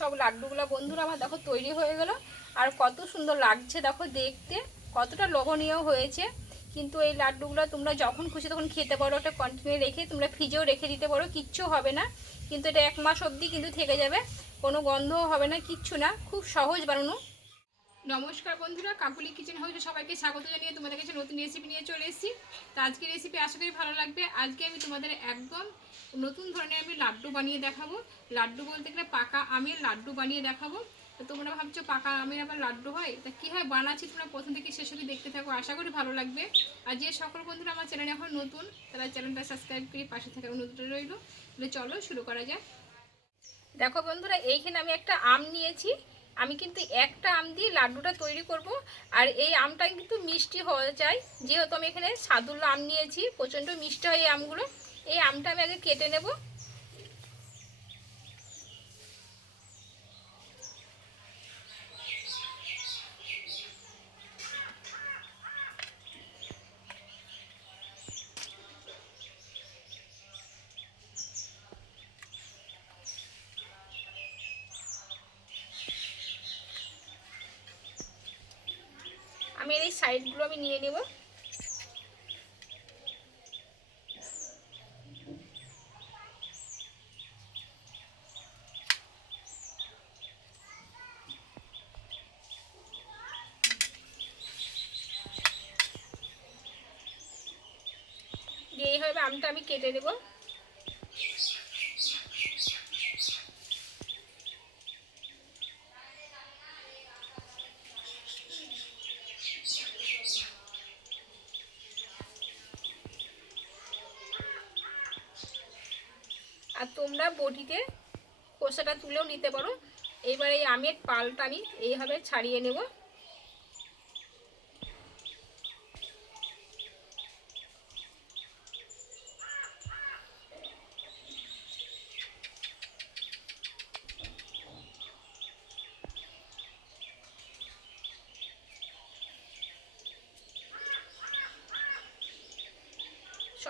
সব লাড্ডুগুলো বন্ধুরা আমার দেখো তৈরি হয়ে গেল। আর কত সুন্দর লাগছে দেখো দেখতে, কতটা লোভনীয় হয়েছে। কিন্তু এই লাড্ডুগুলো তোমরা যখন খুশি তখন খেতে পারো, ওটা কন্টিনিউ রেখে তোমরা ফ্রিজেও রেখে দিতে পারো, কিচ্ছু হবে না। কিন্তু এটা এক মাস অবধি কিন্তু থেকে যাবে, কোনো গন্ধও হবে না, কিচ্ছু না, খুব সহজ বানানো। নমস্কার বন্ধুরা, কাকুলি কিচেন হাউসে সবাইকে স্বাগত জানিয়ে তোমাদের কাছে নতুন রেসিপি নিয়ে চলে এসেছি। তো আজকে রেসিপি আশা করি ভালো লাগবে। আজকে আমি তোমাদের একদম নতুন ধরনের আমি লাড্ডু বানিয়ে দেখাবো। লাড্ডু বলতে গেলে পাকা আমের লাড্ডু বানিয়ে দেখাবো। তো তোমরা ভাবছ পাকা আমের আবার লাড্ডু হয়? তা কী হয়? বানাচ্ছি, তোমরা প্রথম থেকে শেষ অবধি দেখতে থাকো। আশা করি ভালো লাগবে। আর যে সকল বন্ধুরা আমার চ্যানেলে এখন নতুন, তারা চ্যানেলটা সাবস্ক্রাইব করে পাশে থাকার অনুরোধ রইল। তাহলে চলো শুরু করা যাক। দেখো বন্ধুরা, এইখানে আমি একটা আম নিয়েছি। আমি কিন্তু একটা আম দিয়ে লাড্ডুটা তৈরি করব। আর এই আমটা কিন্তু মিষ্টি হওয়া চাই। যেহেতু আমি এখানে সাদুল্লা আম নিয়েছি, প্রচণ্ড মিষ্টি হয় এই আমগুলো। এই আমটা আমি আগে কেটে নেব। আমি এই সাইডগুলো আমি নিয়ে নেব। এইভাবে আমটা আমি কেটে দেবো আর তোমরা বটিতে খোসাটা তুলেও নিতে পারো। এইবার এই আমের পালটা আমি এইভাবে ছাড়িয়ে নেব।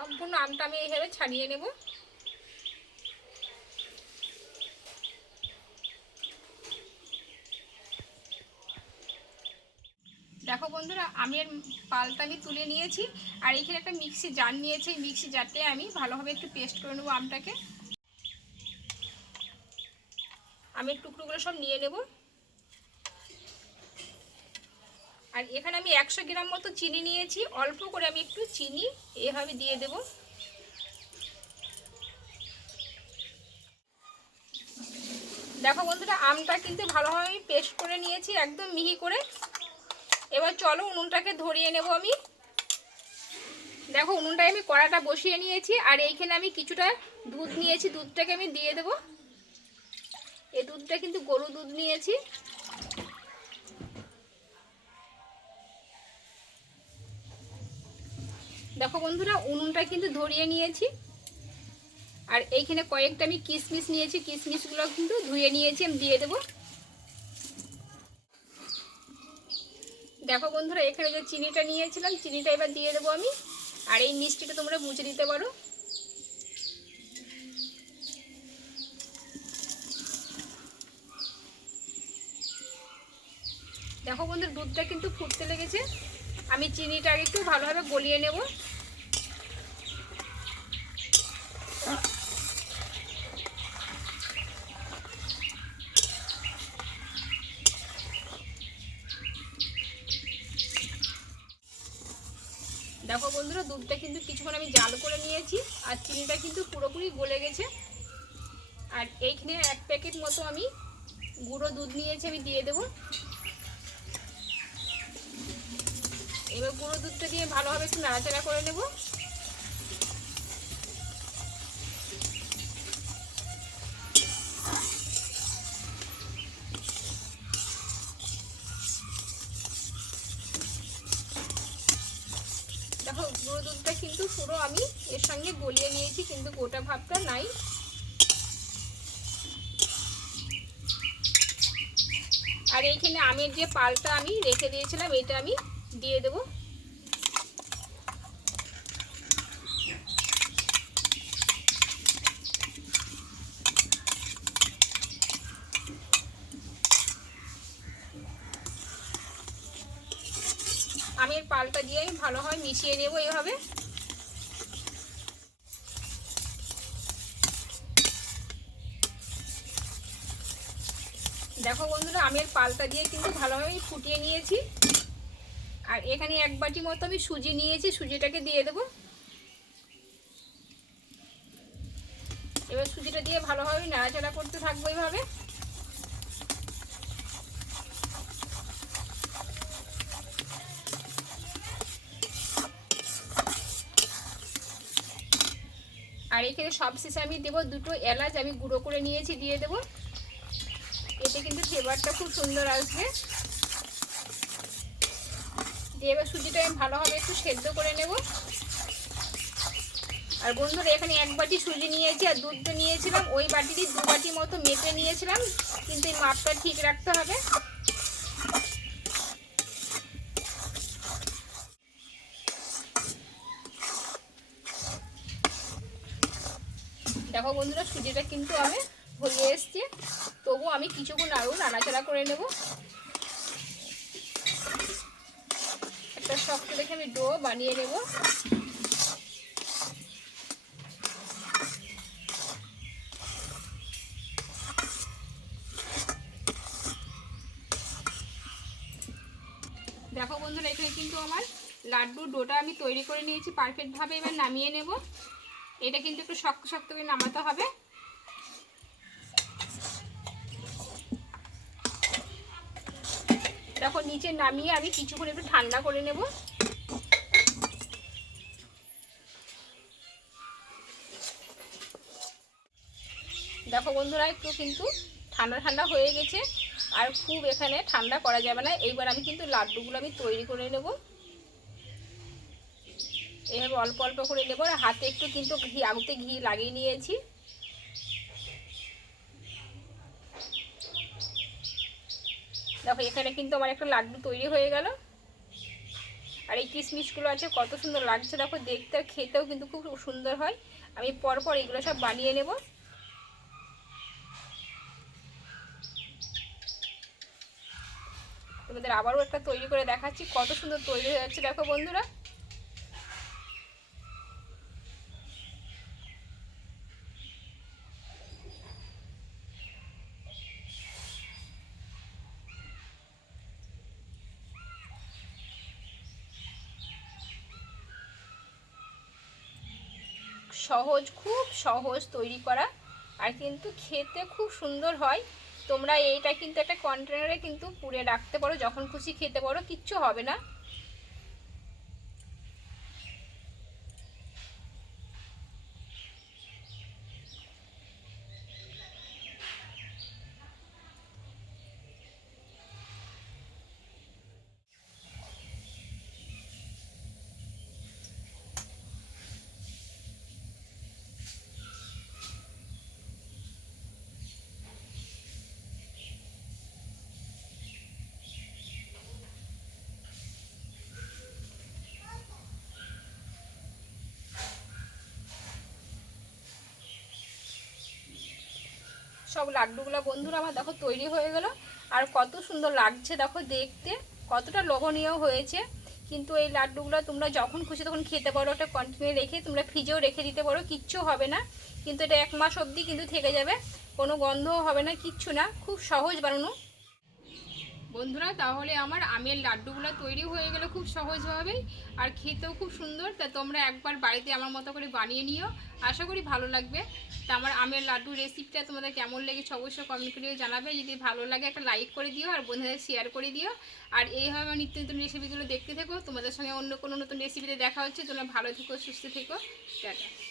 সম্পূর্ণ আমটা আমি এইভাবে ছাড়িয়ে নেব। দেখো বন্ধুরা আমের পালটা আমি তুলে নিয়েছি, আর এইখানে একটা মিক্সি জার নিয়েছি মিক্সি জারতে আমি ভালোভাবে একটু পেস্ট করে নেব আমটাকে। আমের টুকরোগুলো সব নিয়ে নেব। আর এখানে আমি একশো গ্রাম মতো চিনি নিয়েছি। অল্প করে আমি একটু চিনি এভাবে দিয়ে দেব। দেখো বন্ধুরা, আমটা কিন্তু ভালোভাবে পেস্ট করে নিয়েছি, একদম মিহি করে। এবার চলো উনুনটাকে ধরিয়ে নেব আমি। দেখো উনুনটায় আমি কড়াটা বসিয়ে নিয়েছি, আর এইখানে আমি কিছুটা দুধ নিয়েছি, দুধটাকে আমি দিয়ে দেব। এই দুধটা কিন্তু গরু দুধ নিয়েছি। দেখো বন্ধুরা, উনুনটা কিন্তু ধরিয়ে নিয়েছি। আর এইখানে কয়েকটা আমি কিশমিশ নিয়েছি, কিশমিশগুলো কিন্তু ধুয়ে নিয়েছি, আমি দিয়ে দেবো। দেখো বন্ধুরা, এখানে যে চিনিটা নিয়েছিলাম, চিনিটা এবার দিয়ে দেবো আমি। আর এই মিষ্টিটা তোমরা মুছে দিতে পারো। দেখো বন্ধুরা, দুধটা কিন্তু ফুটতে লেগেছে। আমি চিনিটা আগে একটু ভালোভাবে গলিয়ে নেব। দেখো বন্ধুরা, দুধটা কিন্তু কিছুক্ষণ আমি জাল করে নিয়েছি, আর চিনিটা কিন্তু পুরোপুরি গলে গেছে। আর এইখানে এক প্যাকেট মতো আমি গুঁড়ো দুধ নিয়েছি, আমি দিয়ে দেবো। এবার গুঁড়ো দুধটা দিয়ে ভালোভাবে একটু নাড়াচাড়া করে নেব। এর সঙ্গে গলিয়ে নিয়েছি, কিন্তু গোটা ভাবটা নাই। আর এইখানে আমের যে পালটা আমি রেখে দিয়েছিলাম, এটা আমি দিয়ে দেব। আমের পালটা দিয়ে আমি ভালো হয় মিশিয়ে নেব এইভাবে। দেখো বন্ধুরা, আমের পালটা দিয়ে কিন্তু ভালোভাবে ফুটিয়ে নিয়েছি। আর এখানে এক বাটি মতো আমি সুজি নিয়েছি, সুজিটাকে দিয়ে দেবো। এবার সুজিটা দিয়ে ভালোভাবে নাড়াচাড়া করতে থাকব এইভাবে আর এখানে সব শেষে আমি দেবো দুটো এলাচ, আমি গুঁড়ো করে নিয়েছি, দিয়ে দেবো। এতে কিন্তু ফ্লেভারটা খুব সুন্দর আসবে। দিয়ে এবার সুজিটা আমি ভালোভাবে একটু সেদ্ধ করে নেব। আর বন্ধুরা, এখানে এক বাটি সুজি নিয়েছি আর দুধ নিয়েছিলাম। ওই বাটিতে দু বাটি মতো মেপে নিয়েছিলাম, কিন্তু এই মাপটা ঠিক রাখতে হবে। দেখো বন্ধুরা, সুজিটা কিন্তু আমি হয়ে এসছে তবু আমি কিছুক্ষণ আরও নাড়াচাড়া করে নেব। একটা শক্ত দেখে আমি ডো বানিয়ে নেব। দেখো বন্ধুরা, এখানে কিন্তু আমার লাড্ডুর ডোটা আমি তৈরি করে নিয়েছি পারফেক্টভাবে এবার নামিয়ে নেব। এটা কিন্তু একটু শক্ত শক্ত করে নামাতে হবে। দেখো, নিচে নামিয়ে আমি কিছুক্ষণ একটু ঠান্ডা করে নেব। দেখো বন্ধুরা, একটু কিন্তু ঠান্ডা ঠান্ডা হয়ে গেছে আর খুব এখানে ঠান্ডা করা যাবে না। এইবার আমি কিন্তু লাড্ডুগুলো আমি তৈরি করে নেব। এইভাবে অল্প অল্প করে নেব। আর হাতে একটু কিন্তু ঘি আগুতে ঘি লাগিয়ে নিয়েছি। দেখো, এখানে কিন্তু আমার একটা লাড্ডু তৈরি হয়ে গেল। আর এই কিশমিশগুলো আছে, কত সুন্দর লাগছে, দেখো, দেখতে আর খেতেও কিন্তু খুব সুন্দর হয়। আমি পরপর এগুলো সব বানিয়ে নেব। তোমাদের আবারও একটা তৈরি করে দেখাচ্ছি, কত সুন্দর তৈরি হয়ে যাচ্ছে, দেখো, বন্ধুরা। সহজ, খুব সহজ তৈরি করা। আর কিন্তু খেতে খুব সুন্দর হয়। তোমরা এইটা কিন্তু একটা কন্টেনারে কিন্তু পুড়ে রাখতে পারো। যখন খুশি খেতে পারো, কিচ্ছু হবে না। সব লাড্ডুগুলো, বন্ধুরা আমার দেখো তৈরি হয়ে গেল। আর কত সুন্দর লাগছে দেখো দেখতে, কতটা লোভনীয় হয়েছে। কিন্তু এই লাড্ডুগুলো তোমরা যখন খুশি তখন খেতে পারো, ওটা কন্টিনিউ রেখে তোমরা ফ্রিজেও রেখে দিতে পারো, কিচ্ছু হবে না। কিন্তু এটা এক মাস অবধি কিন্তু থেকে যাবে, কোনো গন্ধও হবে না, কিচ্ছু না, খুব সহজ বানানো। বন্ধুরা, তাহলে আমার আমের লাড্ডুগুলো তৈরি হয়ে গেল খুব সহজভাবেই আর খেতেও খুব সুন্দর। তা তোমরা একবার বাড়িতে আমার মতো করে বানিয়ে নিও। আশা করি ভালো লাগবে। তা আমার আমের লাড্ডু রেসিপিটা তোমাদের কেমন লেগেছে অবশ্যই কমেন্ট করে জানাবে। যদি ভালো লাগে একটা লাইক করে দিও আর বন্ধুদের শেয়ার করে দিও। আর এইভাবে আমার নিত্য নতুন রেসিপিগুলো দেখতে থেকো। তোমাদের সঙ্গে অন্য কোনো নতুন রেসিপিতে দেখা হচ্ছে। তোমরা ভালো থেকো, সুস্থ থেকো। টাটা।